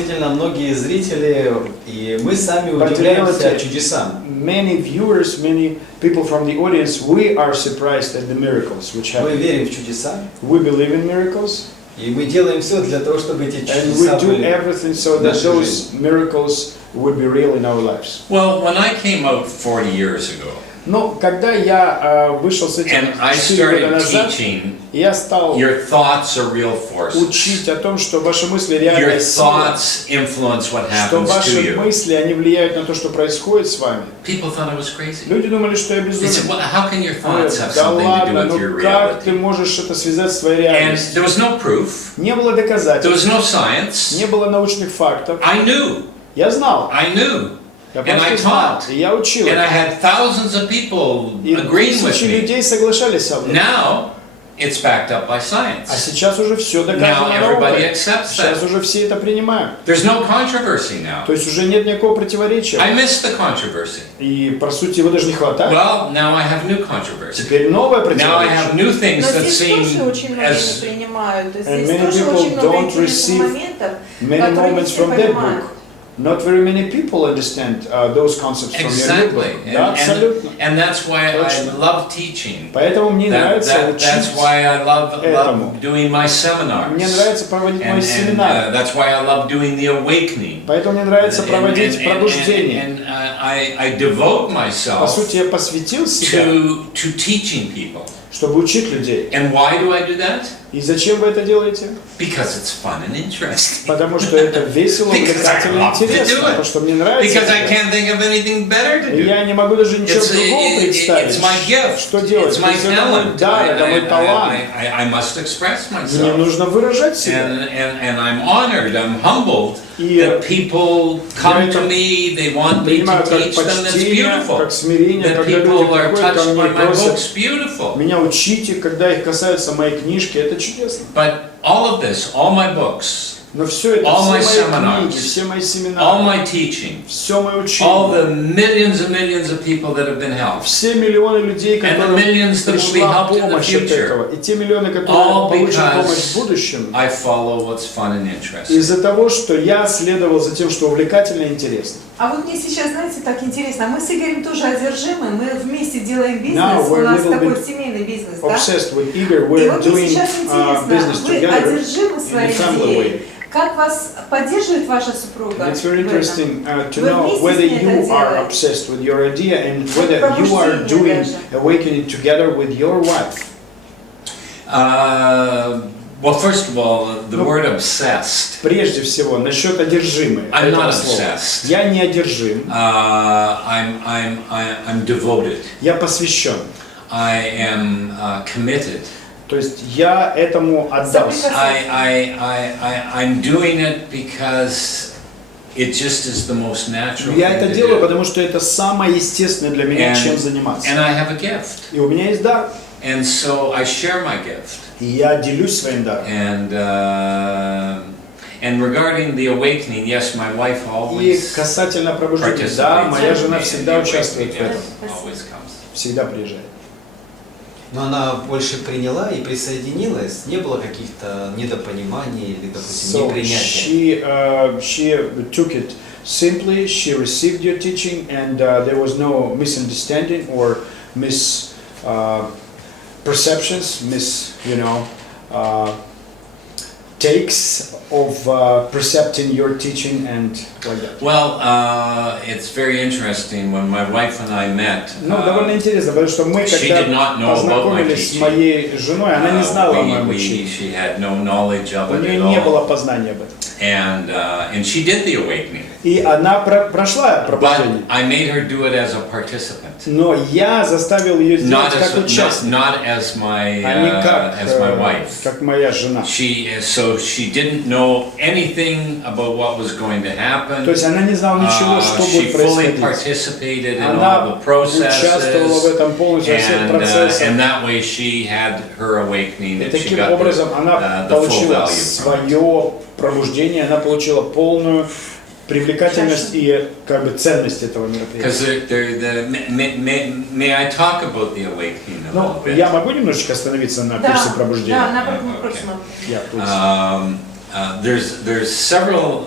действительно многие зрители, и мы сами удивляемся чудесам. Many viewers, many people from the audience, we are surprised at the miracles which happen. Мы верим в чудеса. We believe in miracles. И мы делаем все для того, чтобы эти And чудеса we do были everything so that those miracles would be real in our lives. Well, when I came out 40 years ago, Но когда я вышел с этим and I 4 года started назад, teaching, я стал your thoughts are real forces. учить о том, что ваши мысли Your реальная сила, thoughts influence what что happens to ваши you. мысли, они влияют на то, что происходит с вами. People thought I was crazy. Люди думали, что я They безумен. said, well, how can your thoughts have Да something to do ладно, with ну your как ты reality? можешь это связать с твоей And реальностью? there was no proof. Не было There was доказательств, no science. не было научных фактов. I knew. Я знал, I knew. я And I просто знал, taught. и я учил. And I had thousands of people И agreeing with тысячи me. людей соглашались со мной. Now, it's backed up by А science. сейчас уже все Now доказано everybody наукой. accepts Сейчас that. уже все это принимают. There's no controversy now. То есть уже нет никакого противоречия. I missed the controversy. И, по сути, его даже не хватает. Well, now I have new controversy. Теперь новое Now I противоречие. have new things Но that здесь seem тоже очень многие as... не принимают. And Здесь many тоже people очень много don't интересных receive моментов, Many которые не moments все from that понимают. book. Not very many people understand those concepts from your new book. Exactly. Да, абсолютно. And that's why Точно. I love teaching. Поэтому мне нравится That's учить. why I love этому. doing my seminars. Мне нравится проводить мои And семинары. that's why I love doing the awakening. Поэтому мне нравится проводить пробуждение. And I devote По myself сути, я посвятил себя, to teaching people. чтобы учить людей. And why do I do that? И зачем вы это делаете? Because it's fun and interesting. Потому что это весело, увлекательно и интересно. Потому что мне нравится. Because I это. can't think of anything better to И do. я не могу даже ничего другого представить. It's my gift. Что делать? It's my То есть это мой talent. дар, это мой талант. I must express Мне myself. нужно выражать себя. And I'm honored, I'm humbled И that people come to me, they want me to принимаю как teach them. That's почтение, beautiful. как смирение, That когда люди people are приходят ко touched мне by и my просят books. Beautiful. меня учите, когда их касаются мои книжки, это чудесно. But all of this, all my books, Но все это, all my все мои seminars, книги, все мои all семинары, my teaching, все мое all учение, the millions and millions of people that have been helped, все миллионы людей, and the которым millions that will be пришла helped in the помощь от future, этого, и те миллионы, которые all получат помощь в because будущем, I follow what's fun and interesting. из-за того, что я следовал за тем, что увлекательно и интересно. А вот мне сейчас, знаете, так интересно, мы с Игорем тоже одержимы, мы вместе делаем бизнес, Now у we're нас little такой bit семейный бизнес, да? Obsessed with Igor, И we're вот мне doing сейчас интересно, business вы together одержимы in a своей family идеей. way. Как вас поддерживает ваша супруга? It's very в этом? interesting to Вы know вместе whether с ней это you are делаете? obsessed with your idea and whether you are Пробуждение doing даже. awakening together with your wife. Well, first of all, the Ну, word obsessed. Прежде всего, насчет одержимой I'm этого not слова. obsessed. Я не одержим, I'm devoted. я посвящен. I am committed. То есть я этому отдался. I'm doing it because it just is the most natural Я thing это to делаю, do. потому что это самое естественное для меня, чем заниматься. And I have a gift. И у меня есть дар. And so I share my gift. И я делюсь своим даром. And regarding the awakening, yes, my wife И always касательно пробуждения, да, моя жена всегда участвует в этом. Always comes. Всегда приезжает. Но она больше приняла и присоединилась, не было каких-то недопониманий или, допустим, So непринятия. she took it simply, she received your teaching, and there was no misunderstanding or misperceptions, takes of percepting your teaching and like that. Well, it's very interesting when my wife and I met. Ну, довольно интересно, потому что мы, she когда did not know about my познакомились с teaching. моей женой, она не знала о моем учении. She had no knowledge of У it нее at не all. было познания об этом. And she did the awakening. И она прошла But пробуждение. I made her do it as a participant. Но я заставил ее сделать как участник, Not as my а не as my wife. как моя жена. So she didn't know anything about what was going to happen. То есть она не знала ничего, что She будет fully происходить. participated in all Она the processes. участвовала в этом полностью, во всех процессах. And that way she had her awakening. И And she таким got образом она the full получила value from it. свое пробуждение, она получила полную привлекательность и как бы ценность этого мероприятия. May I talk about the awakening a little Ну, bit? я могу немножечко остановиться на курсе пробуждения? Да, наоборот, мы просим. There's several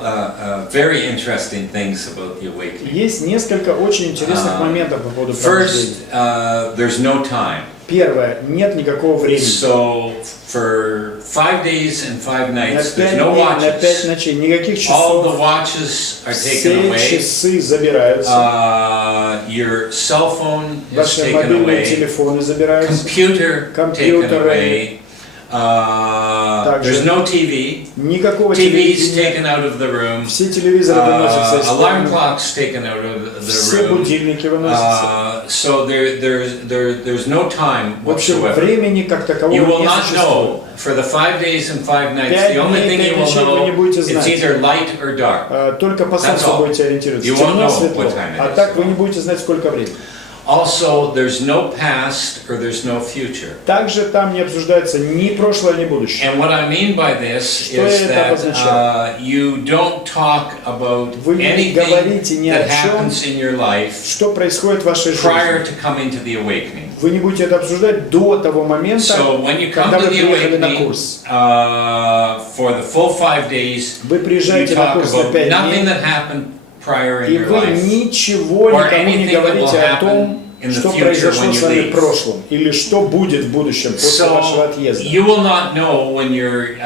very interesting things about the awakening. Есть несколько очень интересных моментов по поводу пробуждения. First, there's no time. Первое, нет никакого времени. So for 5 days and 5 На nights, 5 there's no дней, на 5 watches. ночей, никаких All the часов. watches are taken Все away. часы забираются. Your cell phone is Ваши taken мобильные away. телефоны забираются. Computer taken Компьютеры. away. There's no TV. Никакого TV's телевидения. taken out of the room. Все телевизоры выносятся из Alarm комнаты. clocks taken out of the Все room. будильники выносятся. So there's no time В общем, whatsoever. времени как такового You will не not существует. know for the 5 days and 5 nights. 5 The only дней, thing 5 you will ночей вы не know будете it's знать. either light or dark. Только по That's солнцу all. будете ориентироваться. You won't Темно, know светло. what time it А is. так вы не будете знать, сколько времени. Also, there's no past or there's no future. Также там не обсуждается ни прошлое, ни будущее. And what I mean by this Что is это that обозначает? you don't talk about Вы не говорите anything ни о that чем, happens in your life что происходит в вашей prior жизни. to coming to the awakening. Вы не будете это обсуждать до того момента, So when you come когда to вы the приехали на awakening курс. for the full 5 days, Вы you приезжаете на talk курс на about 5 nothing дней, that happened prior in и your вы life. ничего Or никому не anything that говорите will о том, happen in the что future произошло when с you вами в leave. прошлом, или что будет в будущем после вашего So отъезда. you will not know when you're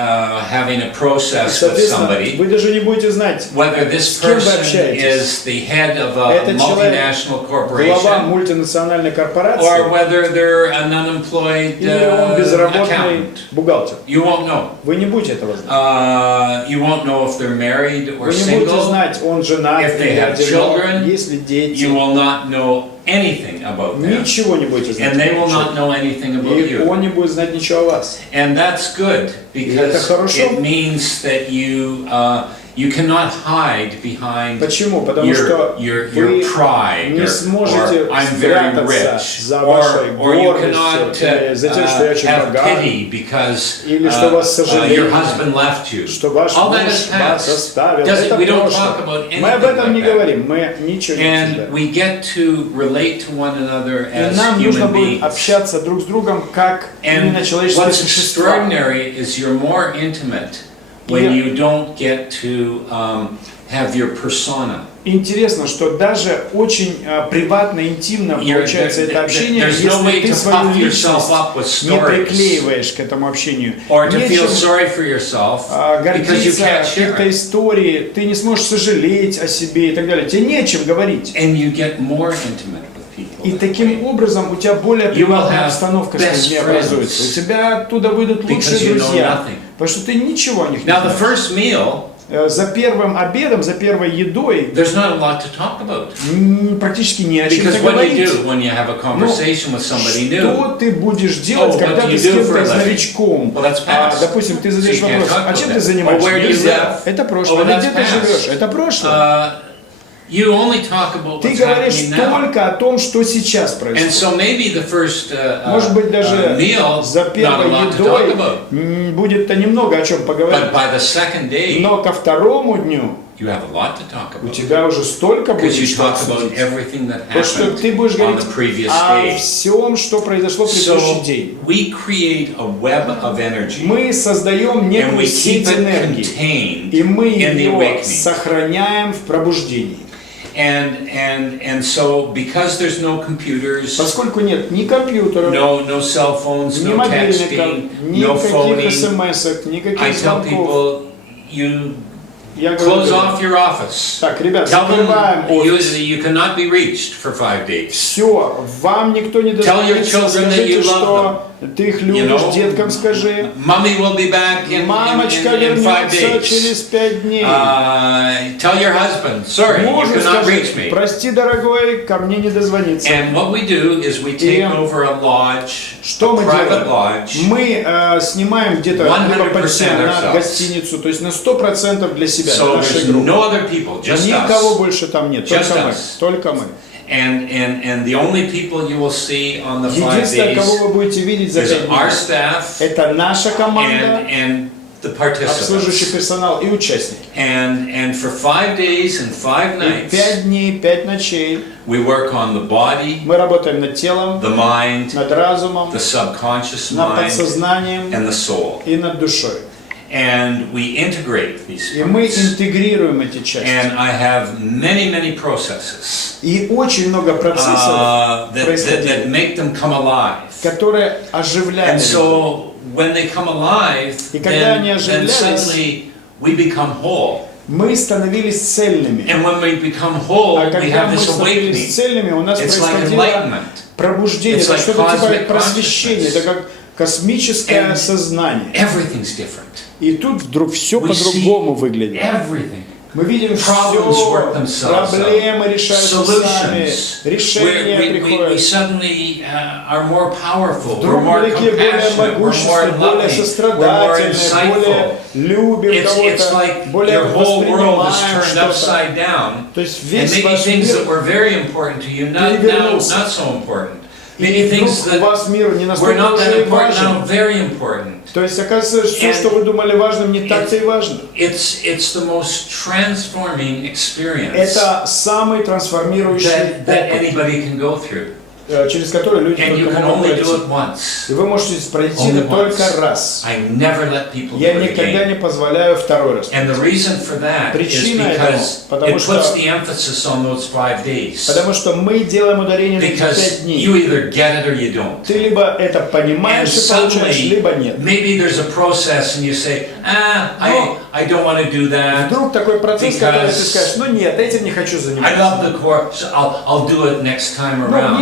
having a process with Соответственно, somebody вы даже не будете знать, whether this с кем вы person общаетесь. is the head of a Этот человек multinational глава corporation мультинациональной корпорации, or whether they're an unemployed или он безработный accountant. бухгалтер. You won't know. Вы не будете этого знать. You won't know if they're married or Вы не будете single. знать, он женат If they или have одинок, children, есть ли дети. You will not know anything about them. Ничего не будете знать. And they will not know anything about И you. он не будет знать ничего о вас. And that's good because хорошо. it means that you cannot hide behind Почему? Потому что your вы pride не сможете or I'm very спрятаться rich за вашей or you гордостью, cannot или за тем, что я очень have богат, pity because или что у вас сожаление, your husband left you. что ваш All that муж is вас past. оставил. Doesn't- Это we don't прошлое. talk about Мы об этом anything не like that. говорим, мы ничего не And обсуждаем. we get to relate to one another И as нам нужно human будет beings. общаться друг с другом как And именно человеческие what's существа. extraordinary is you're more intimate when you don't get to have your persona. Интересно, что даже очень приватно, интимно получается это общение, There's no way если ты to свою puff личность yourself up with не stories приклеиваешь к этому общению. or to feel Нечем sorry for yourself because you гордиться can't share какой-то it. историей, ты не сможешь сожалеть о себе и так далее. Тебе нечем говорить. And you get more intimate with people. И that таким way. образом у тебя более You will приватная have обстановка с best людьми friends образуется. У тебя оттуда выйдут because лучшие you know друзья. nothing. Потому что ты ничего о них не Now the знаешь. first meal, За первым обедом, за первой едой there's not a lot to talk about. практически ни о чем Because не what do you говорить. do when you have a conversation with somebody new? Что ты будешь делать, Oh, когда what do ты you с do кем-то for a из living? новичком? Well, that's past. Допустим, ты задаешь So you can't вопрос, talk а чем about ты that. занимаешься? Or where do you Нельзя. live? Это прошлое. Oh, Или that's где ты past. живешь? Это прошлое. You only talk about Ты what's говоришь happening now. только о том, что сейчас And происходит. so maybe the first Может быть, даже meal, за not a первой lot to talk едой about. будет-то немного о чем поговорить. But by the second day, Но ко второму дню you have a lot to talk у about. тебя уже столько будет Because you что talk about обсудить. everything that Потому что happened ты будешь on говорить the previous о day. всем, что произошло в предыдущий So день. we create a web of energy. Мы создаем And некую we сеть keep it энергии, contained и мы in the ее awakening. сохраняем в пробуждении. And so because there's no computers, Поскольку нет ни компьютеров, no cell phones, ни no мобильников, texting, no никаких phoning, смс-ок, I никаких tell звонков. people, you Я close говорю, off your office. так, ребят, Tell закрываем them офис. you cannot be reached for 5 days. Все, вам никто не Tell your дозвонится, children that скажите, you love что ты их любишь, know, деткам скажи. Mommy will be back in Мамочка 5 вернется days. через 5 дней. Tell your husband, sorry, you Мужу cannot скажи, reach me. прости, дорогой, ко мне не дозвониться. And what we do is we take over a lodge, Что a мы private делаем? lodge, Мы снимаем где-то либо 100% пансионат, ourselves. гостиницу, то есть на 100% для себя, для so нашей there's группы. no other people, just Никого us. больше там нет, Just только мы. us. Только мы. And the only people you will see on the 5 Единственное, кого days вы будете видеть за is 5 our дней, staff это наша команда, and the обслуживающий participants. персонал и участники. And for 5 days and 5 И nights, 5 дней, 5 ночей we work on the body, мы работаем над телом, the mind, над разумом, the subconscious над mind, подсознанием and the soul. и над душой. and we integrate these И мы parts. интегрируем эти части. And I have many processes И очень много процессов that происходит, make them come alive. которые And оживляют. so when they come alive, И когда они then оживлялись, suddenly we become whole. Мы становились цельными. And when we become whole, А we когда have мы this становились awakening. цельными, у нас It's like происходило enlightenment. пробуждение, It's это like что-то типа cosmic просвещения, consciousness. это как космическое And сознание. Everything's different. И тут вдруг все We по-другому see выглядит. everything. Мы видим Problems work все, themselves проблемы out. решаются сами, Solutions. решения We приходят. suddenly are more powerful. We're Вдруг more мы такие более compassionate. We're more могущественные, более loving. We're more сострадательные, insightful. более любим It's кого-то, like более your whole world is воспринимаем turned что-то. upside down. То есть And весь maybe ваш things that мир were very important to you, not now, перевернулся. not so important. И Maybe вдруг things у that вас мир не were настолько not that уже и important now, важен. very important. То есть, оказывается, все, And что вы думали важным, не так-то и важно. It's the most transforming experience Это самый трансформирующий that опыт, anybody can go through. через который люди And you только can могут only do пройти. it once. И вы можете пройти Only это только once. раз. I never let people Я do it никогда again. не позволяю второй раз. And the reason for that is Причина because этому, потому it что- puts the emphasis on those 5 days. Потому что мы делаем ударение на эти 5 Because дней. you either get it or you don't. Ты либо это And понимаешь и получаешь, suddenly, либо нет. maybe there's a process and you say, I don't want to do that. Вдруг такой процесс, который ты Because скажешь, ну нет, этим не хочу I заниматься. love the course, I'll do it next time Ну, around.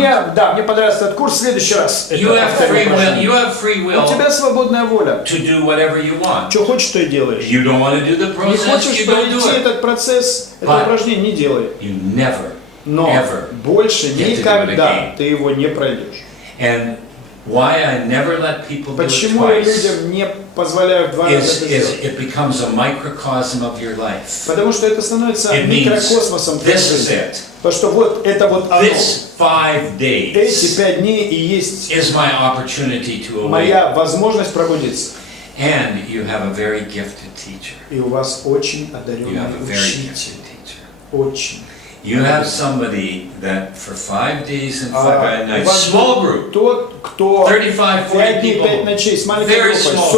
мне понравился этот курс, в следующий раз. You это have повторю free will. упражнение. You have free У will тебя свободная воля. to do whatever you want. Что хочешь, то и делаешь. You don't want to do the Не process, хочешь you don't do пройти it. этот процесс, это But упражнение не делай. You never, Но ever больше get to do it никогда again. ты его не пройдешь. And why I never let people do it Почему я twice людям не позволяю 2 раза это is сделать? it becomes a microcosm of your life. Потому что это становится It means микрокосмосом твоей this is жизни. it. Потому что вот это вот оно. This 5 Эти days 5 дней и есть is my opportunity to awaken. моя возможность пробудиться. And you have a very gifted teacher. И у вас очень You have одаренный a very учитель. gifted teacher. Очень. You have somebody that for 5 days and 5 У nights, вас small group, тот, кто 35, 5 40 дней, 5 ночей с маленькой very группой, small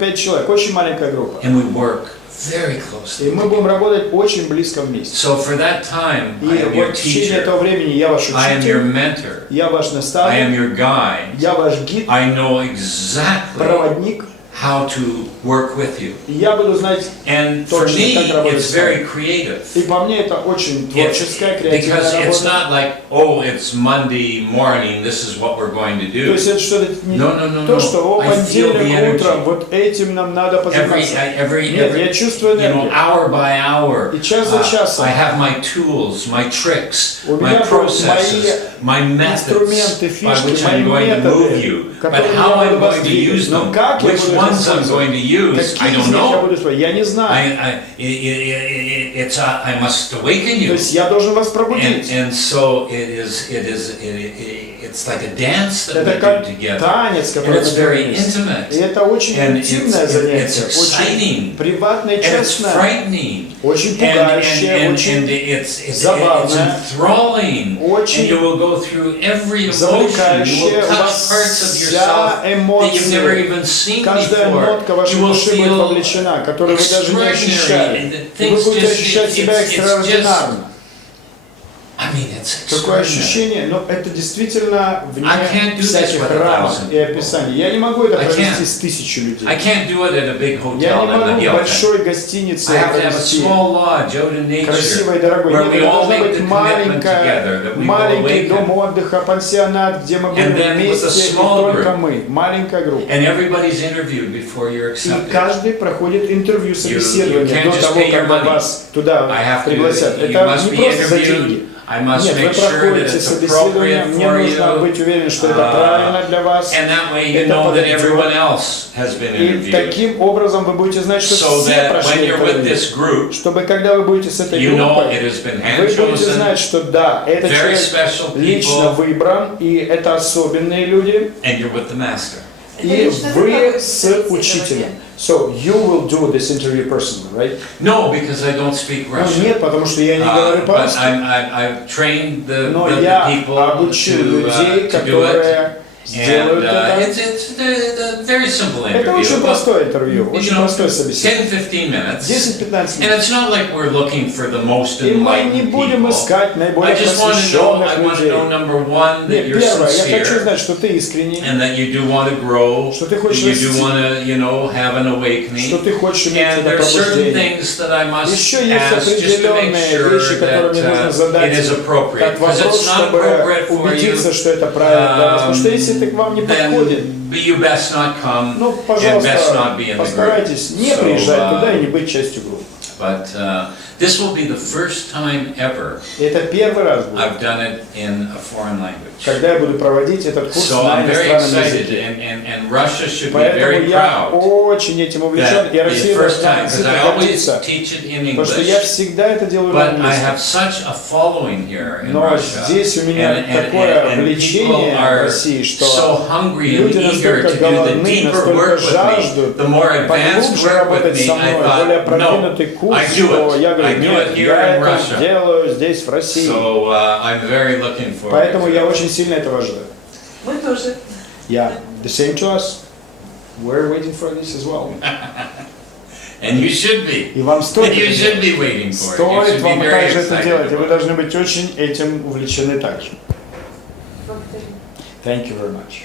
40-45 человек, очень маленькая группа. and we work very closely. И мы будем работать очень близко вместе. So for that time, I И am your вот в течение этого teacher, времени я ваш I am your учитель, mentor, я ваш I am наставник, your guide. я ваш гид, I know exactly проводник, how to work with you. и я буду знать, And for Точно, me, как работать it's с вами. very creative. и по мне это очень творческая, креативная Because it's работа. not like, oh, it's Monday morning, this is what we're going to То do. есть это что-то не No. то, что о, I feel the понедельник утром, energy. вот этим нам надо позаниматься. Нет, я чувствую you know, энергию. hour by hour, И час за часом. I have my tools, my tricks, У my меня будут processes, my инструменты, methods by фишки, which мои I'm going to move методы, you. But которыми how я I'm буду вас going to двигать. use Но them, как я which буду их ones I'm использовать? going to use, I Какие don't из них я буду know. использовать? Я не знаю. I must awaken То you. есть я должен вас пробудить. And so it's like a dance that we Это как do together. танец, And который it's мы very делаем вместе. intimate. И это очень And интимное it's занятие, exciting. очень приватное, And it's честное, frightening. очень And пугающее, очень it's забавное, enthralling. очень And you will go through every emotion. You завлекающее. will У touch вас parts of вся yourself that you've never эмоция, even seen каждая before. нотка вашей You will души будет feel вовлечена, которую вы даже не extraordinary. ощущали. And the И вы things будете just- ощущать себя it's just- экстраординарно. I mean, it's Какое extraordinary. ощущение, но это действительно вне I can't do this всяких with 1,000 рамок и описаний. Я не могу это I провести can't. с 1000 людей. I can't do it at a big Я hotel не in the могу в Hilton. большой гостинице I have to have a провести small lodge out in nature красивой и дорогой. where Нет, we это all должна make быть the commitment together that we will маленький дом awaken. отдыха, пансионат, где мы будем And then with a вместе, и small только group. мы. Маленькая группа. And everybody's interviewed before you're И accepted. каждый проходит интервью, собеседование can't до just того, pay your когда money. вас туда I have to, пригласят. you Это must не be просто за деньги. interviewed. I must Нет, вы make sure that проходите it's собеседование, appropriate мне for нужно you. быть уверен, что это правильно для вас. And that way you Это know that подойдет. everyone else has been И interviewed. таким образом вы будете знать, что So все that when прошли you're with интервью. this group, Чтобы когда вы будете с этой you know группой, it has been вы будете hand-chosen, знать, что да, этот very человек special лично people, выбран, и это особенные люди, and you're with the master. и вы с учителем. So you will do this interview personally, right? No, because I don't speak Ну, Russian. нет, потому что я не говорю But по-русски. I've trained the Но people я обучил людей, to do it. которые сделают And это. it's a very simple Это interview. очень простое интервью, You очень know, простое собеседование. 10-15 minutes. 10-15 And минут. it's not like we're looking for the most И мы не enlightened будем people. искать I наиболее just want to просвещенных людей. know, number one, that Нет, you're первое, я хочу sincere, знать, что ты искренний, and that you do want to grow, что ты that хочешь you do расти, want to, you know, have an awakening. что ты хочешь иметь And это there are certain пробуждение. things that I must Еще есть ask just to make определенные sure вещи, которые мне нужно that задать it is appropriate. как Because вопрос, it's not чтобы appropriate for you, убедиться, что это правильно для вас. Потому что если это к вам не подходит, then you best not come ну, and best пожалуйста, not be in the group. постарайтесь не So, приезжать туда и не быть частью группы. But this will be the first time ever Это первый раз будет, I've done it in a foreign language. когда я буду проводить этот курс So на I'm very иностранном excited, языке. and Russia should be Поэтому very я proud очень этим увлечен, that и the Россия first должна time, because действительно I always гордиться, teach it in потому что я English, всегда это делаю на but I английском. have such a following here in Но Russia, здесь у меня такое and people влечение в are России, что so hungry and люди eager настолько to do the голодны, deeper настолько work with me, жаждут the more advanced поглубже work with работать me. со I мной, более thought, no, продвинутый курс, I do что it. я I говорю, do нет, it here я in это Russia. делаю здесь, в России. So I'm very looking forward Поэтому to я it. очень сильно этого жду. Мы тоже. Yeah, the same to us. We're waiting for this as well. And you should be. И вам стоит You это should делать. be waiting for it. You Стоит should be вам very также это excited делать, и вы about it. должны быть очень этим увлечены также. Благодарю. Thank you very much.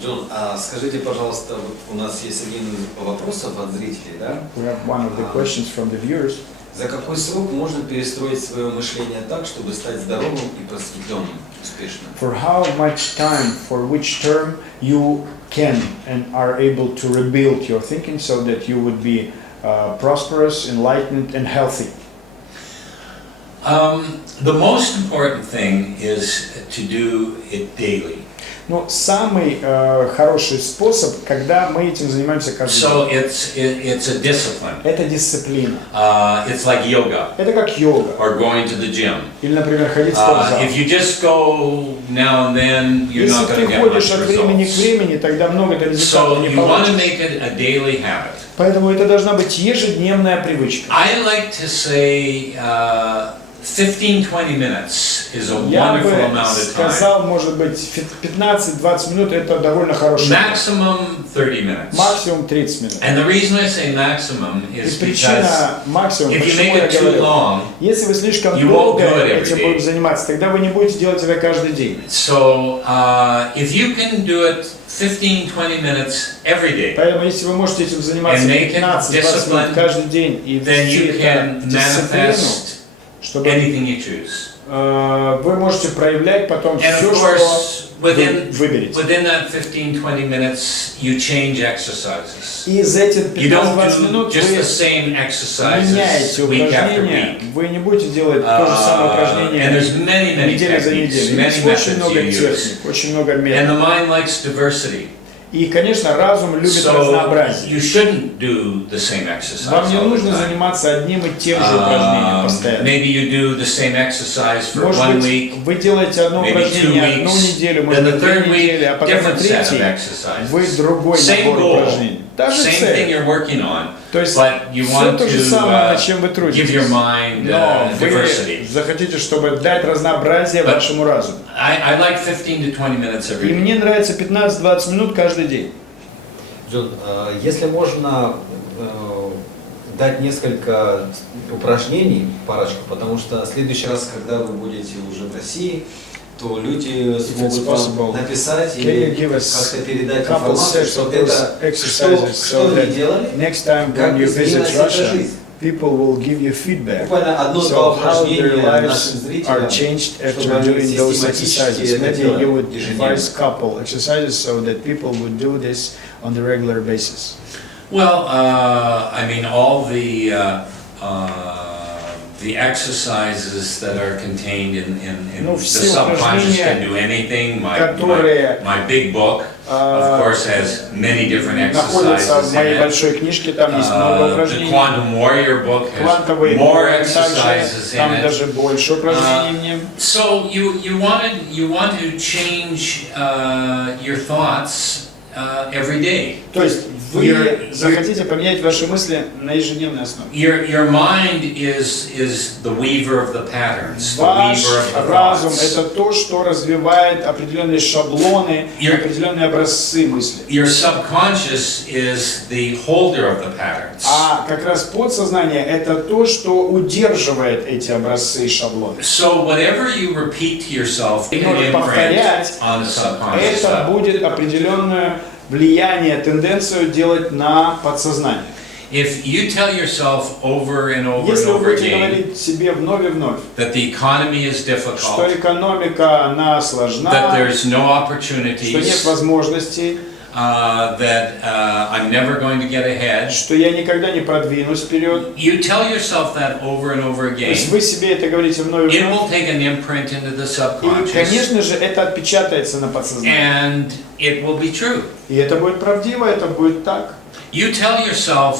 Джон, а скажите, пожалуйста, вот у нас есть один из вопросов от зрителей, да? We have one of the questions from the viewers. За какой срок можно перестроить свое мышление так, чтобы стать здоровым и просветленным, успешным? For how much time, for which term you can and are able to rebuild your thinking so that you would be prosperous, enlightened and healthy? The most important thing is to do it daily. Но самый хороший способ, когда мы этим занимаемся каждый So день. it's a discipline. Это дисциплина. It's like yoga Это как йога. or going to the gym. Или, например, ходить в спортзал. If you just go now and then, you're Если not going ты to get ходишь much от времени к results. времени, тогда много результатов So не you want to получишь. make it a daily habit. Поэтому это должна быть ежедневная привычка. I like to say 15-20 minutes is a Я wonderful бы amount of time. сказал, может быть, 15-20 минут это довольно хороший. Maximum 30 minutes. Максимум 30 минут. And the reason I say maximum И is because причина максимум, if you почему make я it too говорю, long, если вы слишком you won't долго do it every этим day. будете заниматься, тогда вы не будете делать это каждый день. so if you can do it 15-20 minutes every day, Поэтому если вы можете этим заниматься And make it 15-20 минут discipline, каждый день и then ввести you это can в дисциплину, manifest чтобы anything you choose. вы можете проявлять потом And все, of что course, вы within выберете. that 15-20 minutes, you change exercises. И за эти You don't 15-20 do минут just the вы same exercises меняете week after упражнения, week. вы не будете делать то же самое And there's упражнение many неделя за techniques, неделей. many Есть очень methods много you use. техник, очень много And the методов. mind likes diversity. И, конечно, разум любит So разнообразие. you shouldn't do the same exercise Вам не all the нужно time. заниматься одним и тем же упражнением постоянно. Maybe you do the same exercise for Может 1 быть, week, вы делаете одно maybe 2 упражнение одну weeks, неделю, then может the быть, 2 third недели, а week, потом на different set of третий exercises. вы другой Same набор goal, упражнений. Та же same thing цель. you're working on, То есть but you все want то же самое, над чем вы to give трудитесь. your mind Но вы diversity. захотите, чтобы дать разнообразие But- вашему разуму. I like 15-20 minutes every И day. мне нравится 15-20 минут каждый день. Джон, если можно дать несколько упражнений, парочку, потому что в следующий раз, когда вы будете уже в России, то люди смогут вам написать или как-то передать информацию, что это что вы делали, next time как when you visit изменилась ваша Russia, жизнь. people will give you feedback. Буквально одно-два So how упражнения their нашим lives are зрителям, changed after чтобы они doing those систематически exercises. это Maybe you делали would ежедневно. devise couple exercises so that people would do this on the regular basis. Well, I mean, all the exercises that are contained in Ну, the все subconscious упражнения, can do anything. которые, My big book, of course, has many different находятся в exercises in моей it. большой книжке, там есть много The упражнений. Quantum Warrior book has Квантовый more уровень exercises также, in там it. даже больше упражнений в нем. So you want to change your thoughts every day. То есть вы захотите поменять ваши мысли на ежедневной основе. Your mind is the weaver of the patterns, the Ваш weaver of the разум thoughts. это то, что развивает определенные шаблоны, определенные образцы мысли. Your subconscious is the holder of the patterns. А как раз подсознание это то, что удерживает эти образцы и шаблоны. So whatever you repeat to yourself, it can Нужно imprint повторять, on the subconscious это level. будет определенное влияние, тенденцию делать на подсознание. If you tell yourself over and over and Если вы over будете again говорить себе вновь и вновь, that the economy is что difficult, экономика она сложна, that there's no что нет opportunities, возможностей, that I'm never going to get ahead, что я никогда не продвинусь вперед. you tell yourself that over and over То again, есть вы себе это говорите вновь и it вновь. will take an imprint into the И, subconscious, конечно же, это отпечатается на подсознании. and it will be true. И это будет правдиво, это будет так. You tell yourself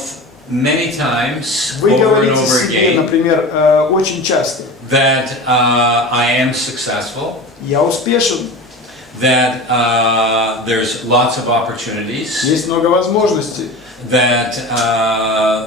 many times Вы over and говорите over себе, again например, очень часто, that I am successful, я успешен, that there's lots of opportunities, есть много возможностей, that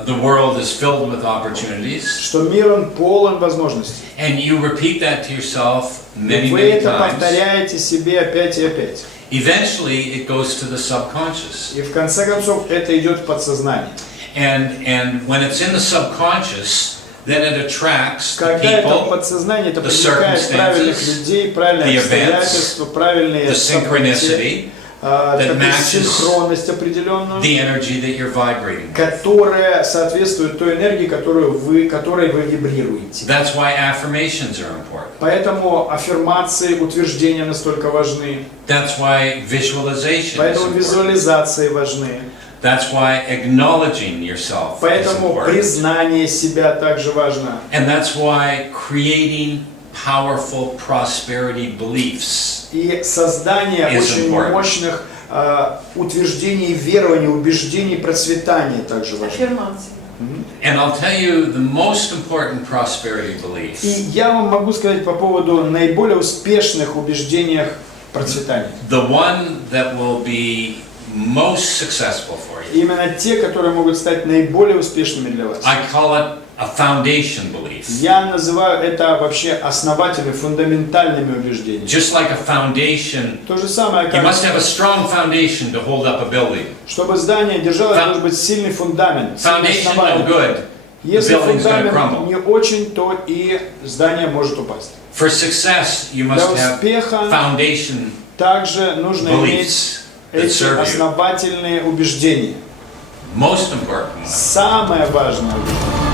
the world is filled with opportunities, что мир он полон возможностей. and you repeat that to yourself many, Вы many это times. повторяете себе опять и опять. Eventually, it goes to the subconscious, И в конце концов это идет в подсознание. and when it's in the subconscious, then it attracts the Когда это в people, подсознании, это the привлекает правильных circumstances, людей, правильные the events, обстоятельства, правильные the события, synchronicity, такую matches синхронность определенную, the energy that you're vibrating. которая соответствует той энергии, которой вы вибрируете. That's why affirmations are important. Поэтому аффирмации, утверждения настолько важны. That's why visualization is Поэтому important. визуализации важны. That's why acknowledging yourself is Поэтому important. признание себя также важно. And that's why creating powerful prosperity beliefs И создание is очень important. мощных утверждений, верований, убеждений процветания также важно. Аффирмации. And I'll tell you the most important prosperity И belief, я вам могу сказать по поводу наиболее успешных убеждениях процветания. the one that will be most successful for you. Именно те, которые могут стать наиболее успешными для вас. I call it a foundation belief. Я называю это вообще основательными, фундаментальными убеждениями. Just like a foundation, То же самое, you как must have a strong foundation to hold up a building. чтобы здание держалось, должен быть сильный фундамент, сильное Foundation no основание. good, the Если building's going to фундамент crumble. не очень, то и здание может упасть. For success, you Для must have успеха foundation также нужно иметь beliefs that эти serve you. основательные убеждения. Most important one Самое важное убеждение